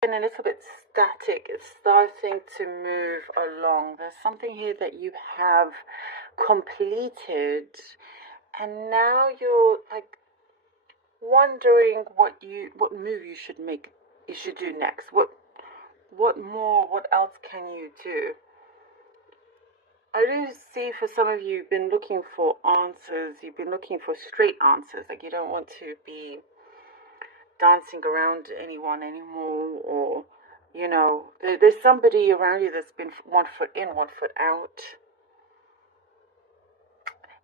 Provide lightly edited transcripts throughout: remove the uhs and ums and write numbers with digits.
been a little bit static. It's starting to move along. There's something here that you have completed, and now you're like wondering what move you should make, you should do next. What more, what else can you do? I do see for some of you, you've been looking for answers. You've been looking for straight answers. Like you don't want to be dancing around anyone anymore, or there's somebody around you that's been one foot in, one foot out.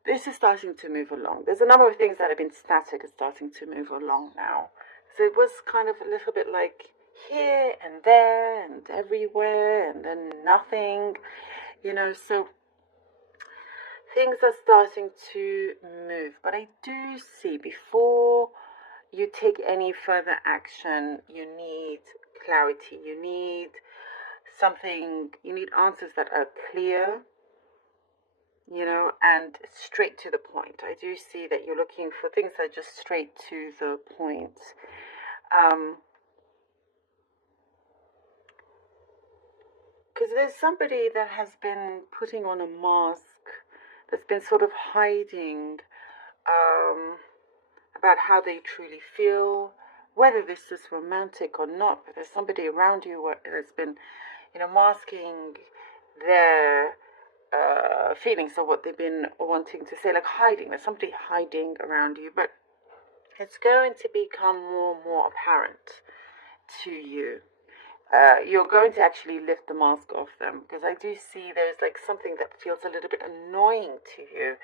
This is starting to move along. There's a number of things that have been static are starting to move along now. So it was kind of a little bit like here and there and everywhere and then nothing, so things are starting to move. But I do see, before you take any further action, you need clarity. You need answers that are clear, and straight to the point. I do see that you're looking for things that are just straight to the point. Because there's somebody that has been putting on a mask, that's been sort of hiding about how they truly feel, whether this is romantic or not. But there's somebody around you that's been, masking their feelings or what they've been wanting to say, like hiding. There's somebody hiding around you, but it's going to become more and more apparent to you. You're going to actually lift the mask off them, because I do see there's like something that feels a little bit annoying to you,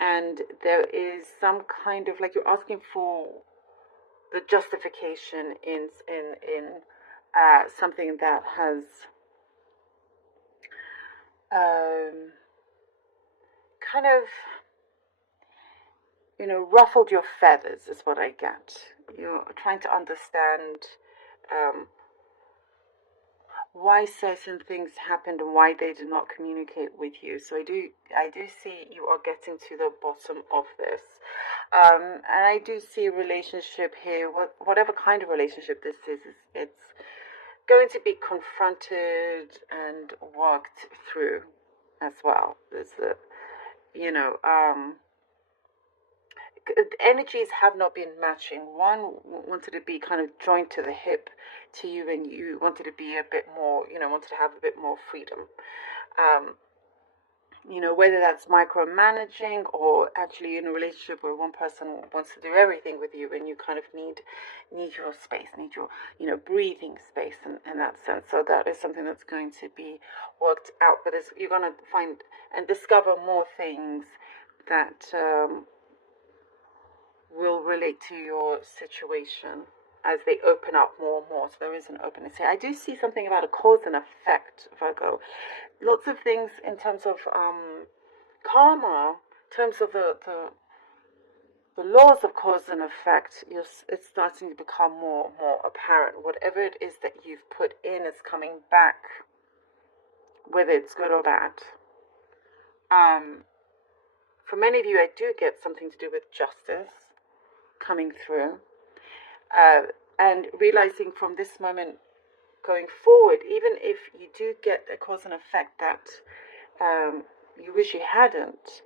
and there is some kind of like you're asking for the justification in something that has kind of ruffled your feathers, is what I get. You're trying to understand why certain things happened and why they did not communicate with you. So I do see you are getting to the bottom of this. And I do see a relationship here, whatever kind of relationship this is, it's going to be confronted and worked through as well. There's the, energies have not been matching. One wanted to be kind of joined to the hip to you, and you wanted to be a bit more, wanted to have a bit more freedom. Whether that's micromanaging or actually in a relationship where one person wants to do everything with you, and you kind of need your space, need your breathing space in that sense. So that is something that's going to be worked out. But you're going to find and discover more things that will relate to your situation as they open up more and more. So there is an openness here. I do see something about a cause and effect, Virgo. Lots of things in terms of karma, in terms of the laws of cause and effect. It's starting to become more and more apparent. Whatever it is that you've put in is coming back, whether it's good or bad. For many of you, I do get something to do with justice coming through, and realizing from this moment going forward, even if you do get a cause and effect that you wish you hadn't,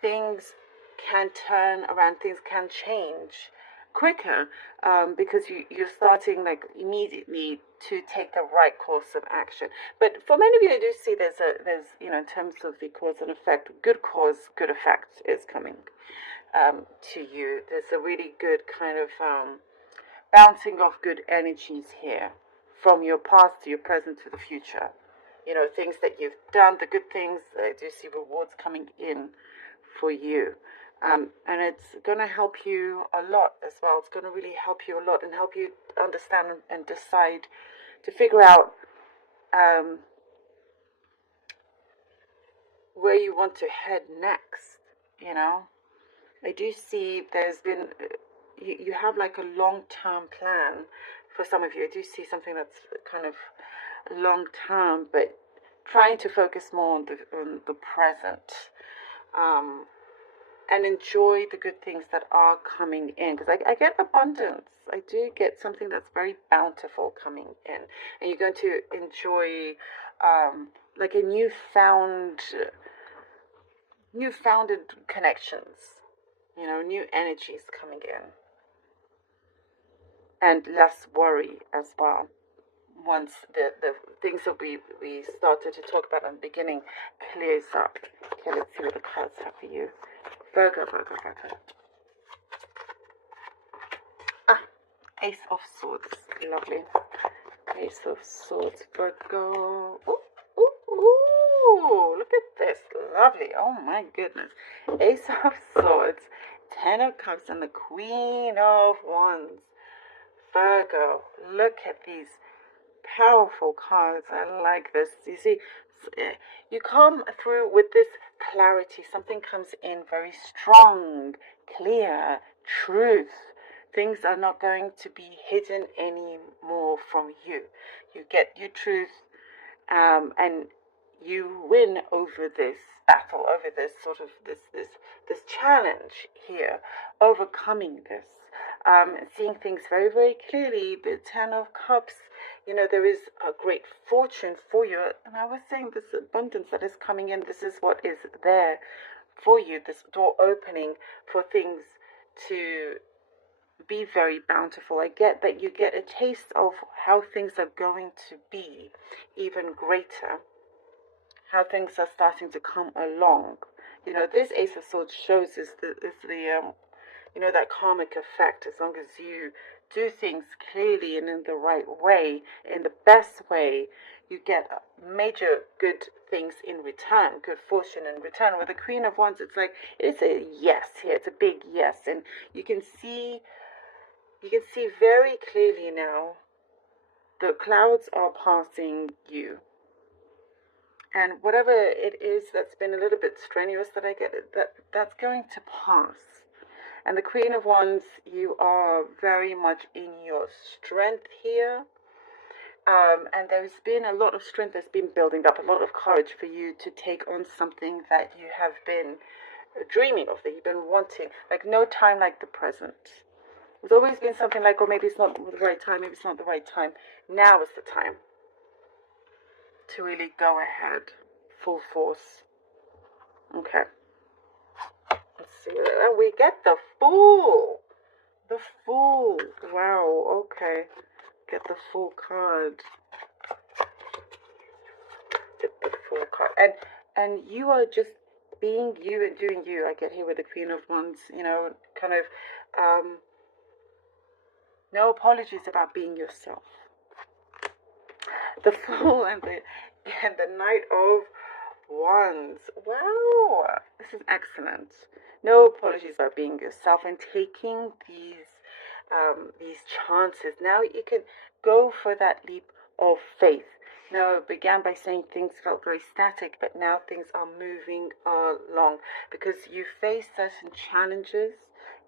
things can turn around, things can change quicker, because you're starting like immediately to take the right course of action. But for many of you, I do see there's in terms of the cause and effect, good cause, good effect is coming to you. There's a really good kind of bouncing off good energies here, from your past to your present to the future. Things that you've done, the good things. I do see rewards coming in for you. And it's going to help you a lot as well. It's going to really help you a lot and help you understand and decide to figure out where you want to head next. I do see there's been, you have like a long-term plan for some of you. I do see something that's kind of long-term, but trying to focus more on the present. and enjoy the good things that are coming in. Because I get abundance. I do get something that's very bountiful coming in. And you're going to enjoy like a newfounded connections, you know, new energies coming in. And less worry as well. Once the things that we started to talk about in the beginning clears up. Okay, let's see what the cards have for you. Virgo. Ace of Swords. Lovely. Ace of Swords, Virgo. Ooh, look at this. Lovely. Oh my goodness. Ace of Swords, Ten of Cups, and the Queen of Wands. Virgo, look at these powerful cards. I like this. You see, you come through with this clarity. Something comes in very strong, clear, truth. Things are not going to be hidden anymore from you. You get your truth, and you win over this battle, over this sort of this challenge here, overcoming this. Seeing things very, very clearly. The Ten of Cups, you know, there is a great fortune for you. And I was saying this abundance that is coming in, this is what is there for you, this door opening for things to be very bountiful. I get that you get a taste of how things are going to be even greater, how things are starting to come along. You know, this Ace of Swords shows is the you know, that karmic effect. As long as you do things clearly and in the right way, in the best way, you get major good things in return, good fortune in return. With the Queen of Wands, it's like, it's a yes here, it's a big yes. And you can see very clearly now, the clouds are passing you. And whatever it is that's been a little bit strenuous that I get, that's going to pass. And the Queen of Wands, you are very much in your strength here. And there's been a lot of strength that's been building up, a lot of courage for you to take on something that you have been dreaming of, that you've been wanting. Like no time like the present. There's always been something like, oh, maybe it's not the right time, maybe it's not the right time. Now is the time to really go ahead, full force. Okay. Let's see. And we get the Fool. The Fool. Wow. Okay. Get the Fool card. Get the Fool card. And you are just being you and doing you. I get here with the Queen of Wands. You know, kind of. No apologies about being yourself. The Fool and the Knight of Wands. Wow. This is excellent. No apologies about being yourself and taking these chances. Now you can go for that leap of faith. Now it began by saying things felt very static, but now things are moving along because you face certain challenges.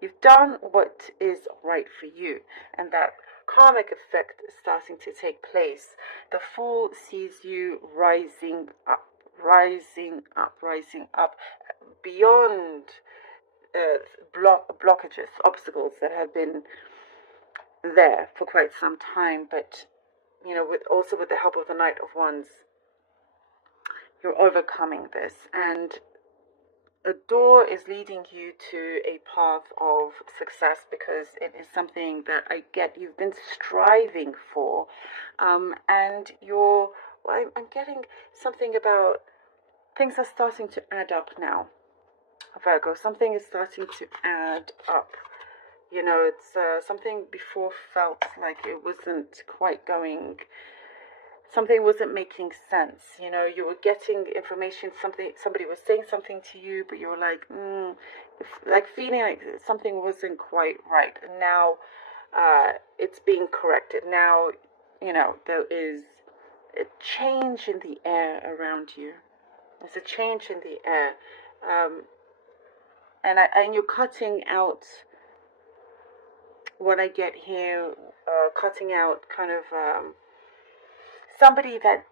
You've done what is right for you, and that karmic effect is starting to take place. The Fool sees you rising up beyond blockages, obstacles that have been there for quite some time. But you know, with the help of the Knight of Wands, you're overcoming this, and a door is leading you to a path of success because it is something that I get you've been striving for, and I'm getting something about things are starting to add up now, Virgo. Something is starting to add up. You know, it's something before felt like it wasn't quite going. Something wasn't making sense. You know, you were getting information. Somebody was saying something to you, but you were like, like feeling like something wasn't quite right. And now, it's being corrected. Now, you know, there is a change in the air around you. There's a change in the air, and you're cutting out. What I get here, cutting out kind of somebody that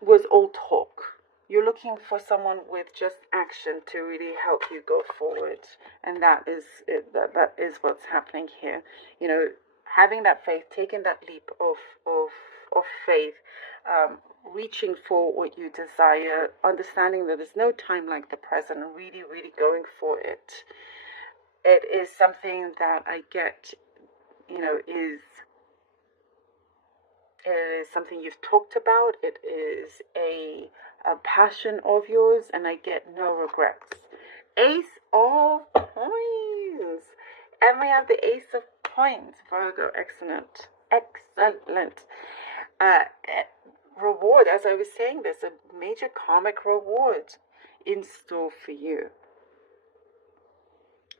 was all talk. you're looking for someone with just action to really help you go forward, and that is it, that is what's happening here. You know, having that faith, taking that leap of faith, reaching for what you desire, understanding that there's no time like the present, and really going for it. It is something that I get, you know, it is something you've talked about. It is a passion of yours, and I get no regrets. Ace of Coins. And we have the Ace of Coins, Virgo. Excellent. Excellent. Reward, as I was saying, there's a major karmic reward in store for you.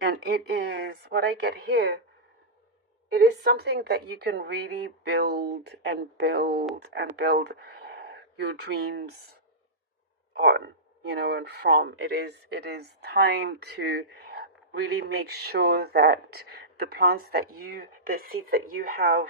And it is, what I get here, it is something that you can really build and build and build your dreams on, you know, and from. It is time to really make sure that the plants that the seeds that you have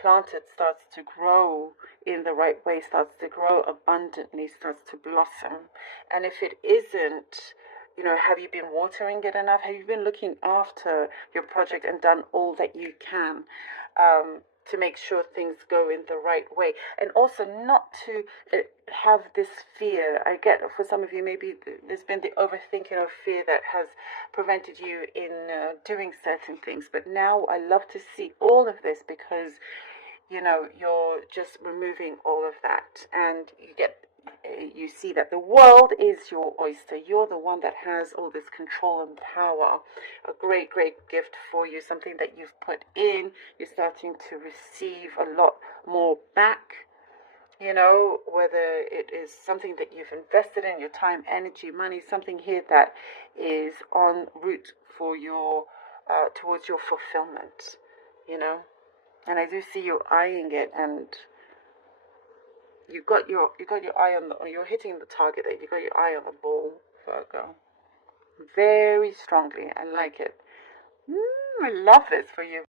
planted starts to grow in the right way, starts to grow abundantly, starts to blossom. And if it isn't, you know, have you been watering it enough? Have you been looking after your project and done all that you can to make sure things go in the right way? And also not to have this fear. I get, for some of you, maybe there's been the overthinking of fear that has prevented you in doing certain things. But now I love to see all of this, because, you know, you're just removing all of that, and you see that the world is your oyster. You're the one that has all this control and power. A great gift for you, something that you've put in. You're starting to receive a lot more back, you know, whether it is something that you've invested in, your time, energy, money, something here that is en route for your towards your fulfillment, you know. And I do see you eyeing it, and you got your eye on you're hitting the target there. You got your eye on the ball, Virgo. Very strongly. I like it. I love this for you.